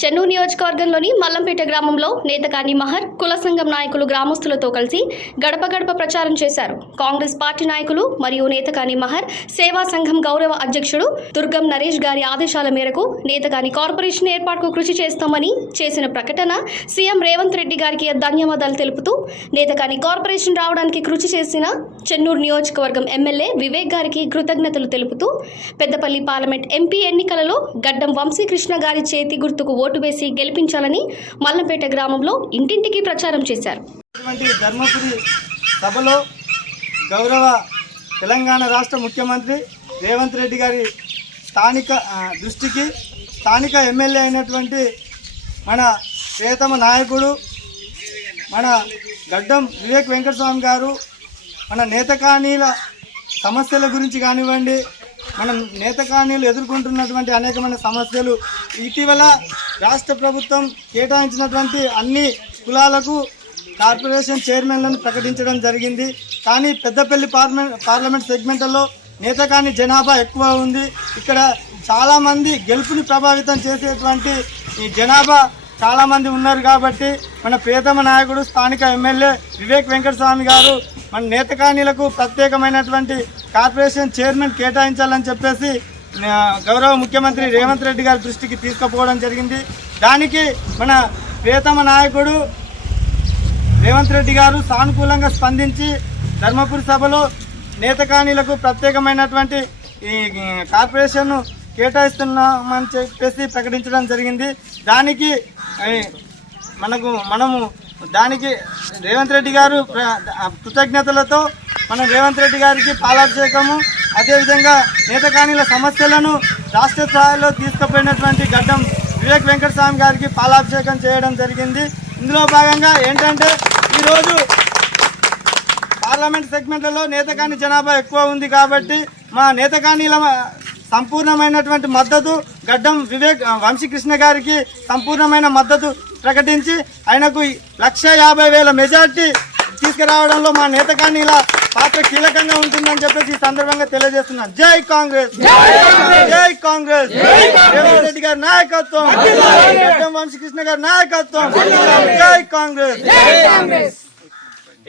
చెన్నూరు నియోజకవర్గంలోని మల్లంపేట గ్రామంలో నేతకాని మహర్ కుల సంఘం నాయకులు గ్రామస్తులతో కలిసి గడప గడప ప్రచారం చేశారు. కాంగ్రెస్ పార్టీ నాయకులు మరియు నేతకాని మహర్ సేవా సంఘం గౌరవ అధ్యక్షుడు దుర్గం నరేష్ గారి ఆదేశాల మేరకు నేతకాని కార్పొరేషన్ ఏర్పాటుకు కృషి చేస్తామని చేసిన ప్రకటన సీఎం రేవంత్ రెడ్డి గారికి ధన్యవాదాలు తెలుపుతూ నేతకాని కార్పొరేషన్ రావడానికి కృషి చేసిన చెన్నూరు నియోజకవర్గం ఎమ్మెల్యే వివేక్ గారికి కృతజ్ఞతలు తెలుపుతూ పెద్దపల్లి పార్లమెంట్ ఎంపీ ఎన్నికలలో గడ్డం వంశీకృష్ణ గారి చేతి గుర్తుకు ఓటు వేసి గెలిపించాలని మల్లంపేట గ్రామంలో ఇంటింటికి ప్రచారం చేశారు. ఇటువంటి ధర్మపురి సభలో గౌరవ తెలంగాణ రాష్ట్ర ముఖ్యమంత్రి రేవంత్ రెడ్డి గారి స్థానిక దృష్టికి స్థానిక ఎమ్మెల్యే అయినటువంటి మన ప్రియతమ నాయకుడు మన గడ్డం వివేక్ వెంకటస్వామి గారు మన నేతకానీల సమస్యల గురించి కానివ్వండి మనం నేతకానీలు ఎదుర్కొంటున్నటువంటి అనేకమైన సమస్యలు. ఇటీవల రాష్ట్ర ప్రభుత్వం కేటాయించినటువంటి అన్ని కులాలకు కార్పొరేషన్ చైర్మన్లను ప్రకటించడం జరిగింది. కానీ పెద్దపల్లి పార్లమెంట్ పార్లమెంట్ సెగ్మెంట్లలో నేతకాని జనాభా ఎక్కువ ఉంది. ఇక్కడ చాలామంది గెలుపుని ప్రభావితం చేసేటువంటి ఈ జనాభా చాలామంది ఉన్నారు కాబట్టి మన ప్రియతమ నాయకుడు స్థానిక ఎమ్మెల్యే వివేక్ వెంకటస్వామి గారు మన నేతకాణీలకు ప్రత్యేకమైనటువంటి కార్పొరేషన్ చైర్మన్ కేటాయించాలని చెప్పేసి గౌరవ ముఖ్యమంత్రి రేవంత్ రెడ్డి గారి దృష్టికి తీసుకుపోవడం జరిగింది. దానికి మన ప్రియతమ నాయకుడు రేవంత్ రెడ్డి గారు సానుకూలంగా స్పందించి ధర్మపురి సభలో నేతకాణీలకు ప్రత్యేకమైనటువంటి ఈ కార్పొరేషన్ను కేటాయిస్తున్నామని చెప్పేసి ప్రకటించడం జరిగింది. దానికి మనకు మనము దానికి రేవంత్ రెడ్డి గారు ప్ర- కృతజ్ఞతలతో మనం రేవంత్ రెడ్డి గారికి పాలాభిషేకము అదేవిధంగా నేతకాణిల సమస్యలను రాష్ట్ర స్థాయిలో తీసుకుపోయినటువంటి గడ్డం వివేక్ వెంకటస్వామి గారికి పాలాభిషేకం చేయడం జరిగింది. ఇందులో భాగంగా ఏంటంటే ఈరోజు పార్లమెంట్ సెగ్మెంట్లలో నేతకాని జనాభా ఎక్కువ ఉంది కాబట్టి మా నేతకాణిల సంపూర్ణమైనటువంటి మద్దతు గడ్డం వివేక్ వంశీకృష్ణ గారికి సంపూర్ణమైన మద్దతు ప్రకటించి ఆయనకు లక్ష యాభై వేల మెజార్టీ తీసుకురావడంలో మా నేతకానీల పాత్ర కీలకంగా ఉంటుందని చెప్పేసి ఈ సందర్భంగా తెలియజేస్తున్నాను. జై కాంగ్రెస్! జై కాంగ్రెస్! రేవంత్ రెడ్డి గారి నాయకత్వం! వంశీకృష్ణ గారి నాయకత్వం! జై కాంగ్రెస్!